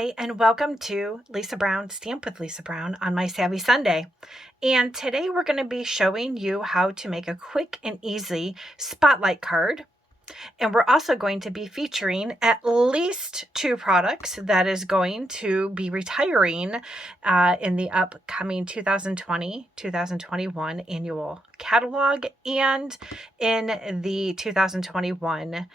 Hi, and welcome to Lisa Brown Stamp with Lisa Brown on my Savi Sunday. And today we're going to be showing you how to make a quick and easy spotlight card. And we're also going to be featuring at least two products that is going to be retiring in the upcoming 2020-2021 annual catalog and in the 2021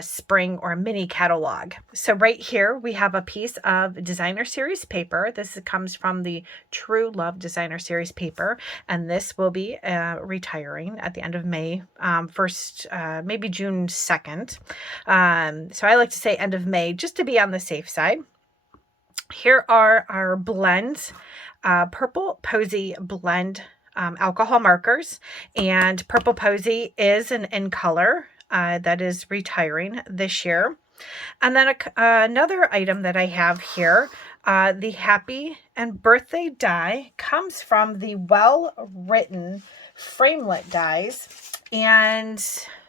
spring or mini catalog. So right here we have a piece of designer series paper. This comes from the True Love designer series paper, and this will be retiring at the end of May, maybe June 2nd. So I like to say end of May just to be on the safe side. Here are our blends, Purple Posy blend alcohol markers, and Purple Posy is an in color that is retiring this year. And then another item that I have here, the Happy and Birthday die, comes from the Well-Written Framelit dies, and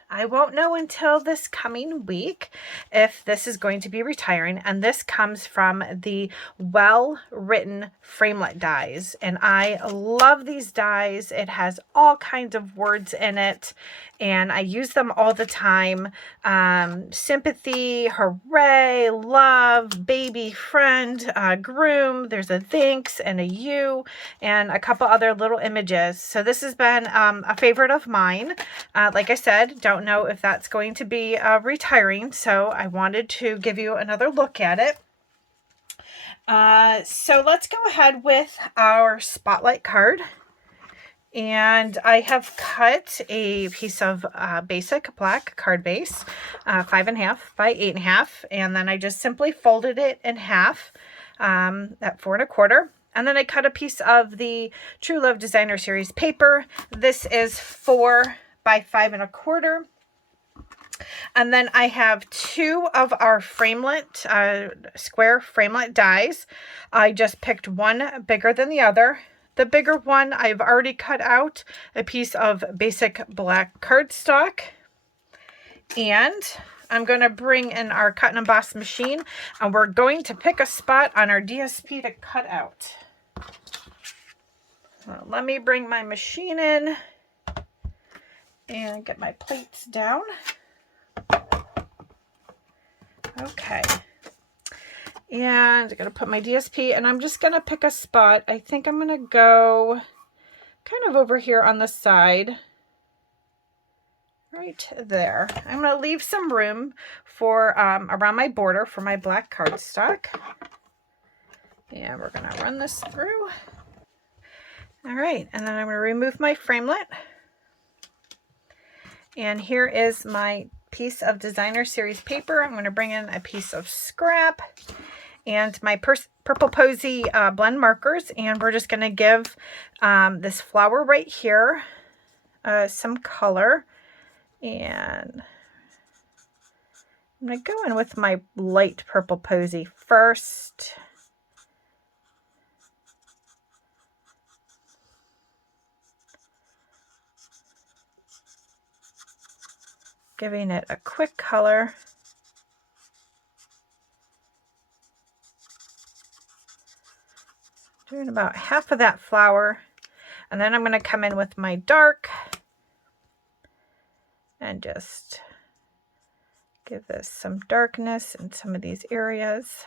I won't know until this coming week if this is going to be retiring. And this comes from the Well-Written Framelit dies. And I love these dies. It has all kinds of words in it, and I use them all the time. Sympathy, hooray, love, baby, friend, groom. There's a thanks and a you and a couple other little images. So this has been a favorite of mine. Like I said, don't know if that's going to be retiring, so I wanted to give you another look at it. So let's go ahead with our spotlight card. And I have cut a piece of basic black card base, 5.5 by 8.5, and then I just simply folded it in half at 4.25. And then I cut a piece of the True Love Designer Series paper. This is 4 by 5.25. And then I have two of our framelit, square framelit dies. I just picked one bigger than the other. The bigger one, I've already cut out a piece of basic black cardstock. And I'm going to bring in our cut and emboss machine, and we're going to pick a spot on our DSP to cut out. Let me bring my machine in and get my plates down. Okay. And I'm going to put my DSP, and I'm just going to pick a spot. I think I'm going to go kind of over here on the side, right there. I'm going to leave some room for around my border for my black cardstock. And we're going to run this through. All right, and then I'm going to remove my framelit. And here is my piece of designer series paper. I'm going to bring in a piece of scrap and my Purple Posy blend markers, and we're just going to give this flower right here some color. And I'm going to go in with my light Purple Posy first. Giving it a quick color. Doing about half of that flower, and then I'm going to come in with my dark and just give this some darkness in some of these areas.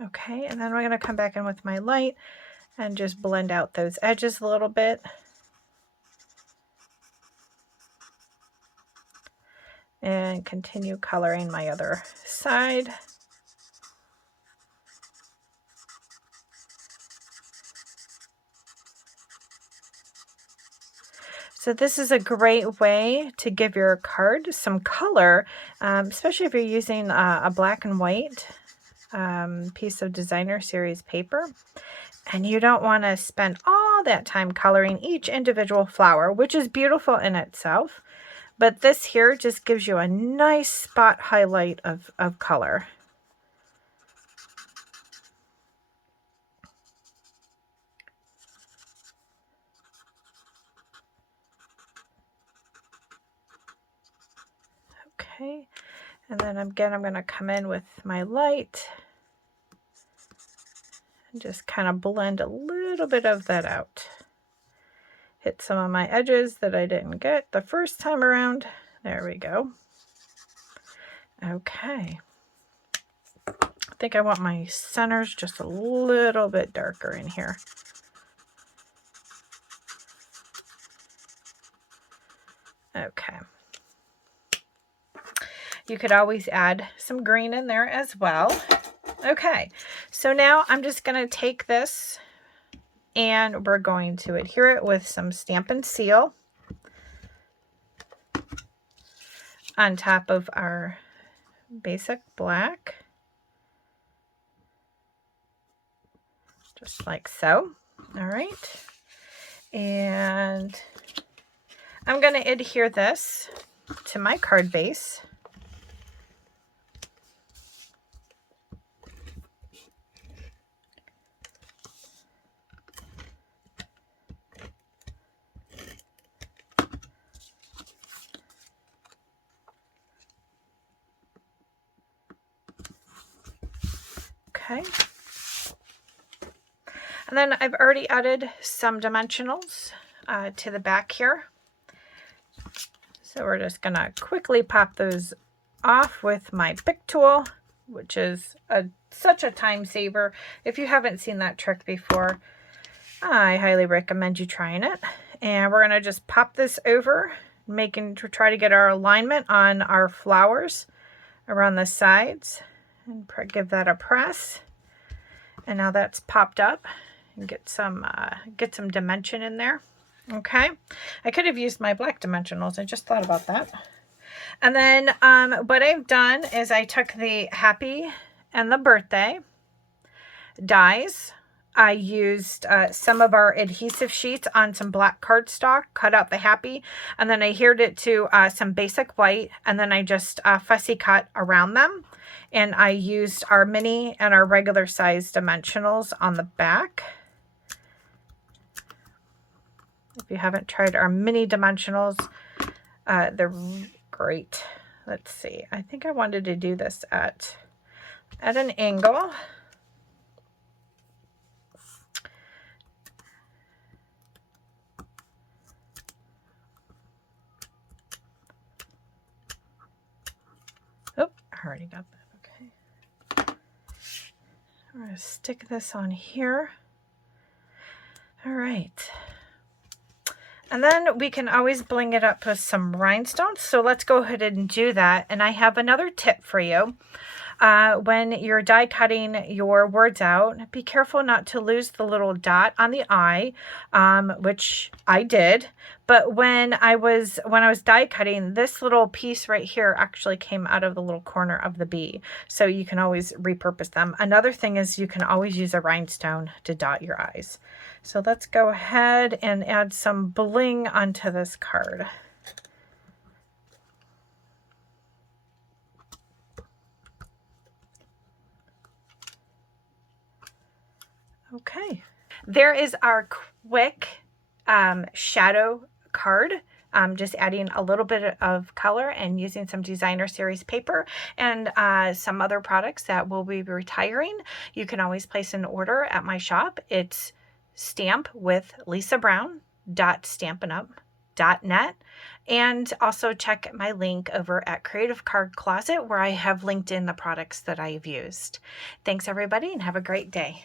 Okay, and then we're going to come back in with my light and just blend out those edges a little bit. And continue coloring my other side. So this is a great way to give your card some color, especially if you're using a black and white piece of designer series paper, and you don't want to spend all that time coloring each individual flower, which is beautiful in itself, but this here just gives you a nice spot highlight of color. Okay, and then again, I'm going to come in with my light and just kind of blend a little bit of that out. Hit some of my edges that I didn't get the first time around. There we go. Okay. I think I want my centers just a little bit darker in here. Okay. You could always add some green in there as well. Okay, so now I'm just going to take this and we're going to adhere it with some Stampin' Seal on top of our basic black. Just like so. All right. And I'm going to adhere this to my card base. Okay. And then I've already added some dimensionals to the back here. So we're just going to quickly pop those off with my pick tool, which is such a time saver. If you haven't seen that trick before, I highly recommend you trying it. And we're going to just pop this over, try to get our alignment on our flowers around the sides and give that a press. And now that's popped up, and get some dimension in there. Okay, I could have used my black dimensionals. I just thought about that. And then what I've done is I took the happy and the birthday dies. I used some of our adhesive sheets on some black cardstock, cut out the happy, and then I adhered it to some basic white, and then I just fussy cut around them. And I used our mini and our regular size dimensionals on the back. If you haven't tried our mini dimensionals, they're great. Let's see. I think I wanted to do this at an angle. Oh, I already got that. Okay. I'm going to stick this on here. All right. And then we can always bling it up with some rhinestones. So let's go ahead and do that. And I have another tip for you. When you're die cutting your words out, be careful not to lose the little dot on the I, which I did. But when I was die cutting, this little piece right here actually came out of the little corner of the B. So you can always repurpose them. Another thing is you can always use a rhinestone to dot your eyes. So let's go ahead and add some bling onto this card. Okay, there is our quick shadow card. Just adding a little bit of color and using some designer series paper and some other products that will be retiring. You can always place an order at my shop. It's stampwithlisabrown.stampinup.net, and also check my link over at Creative Card Closet, where I have linked in the products that I've used. Thanks everybody, and have a great day.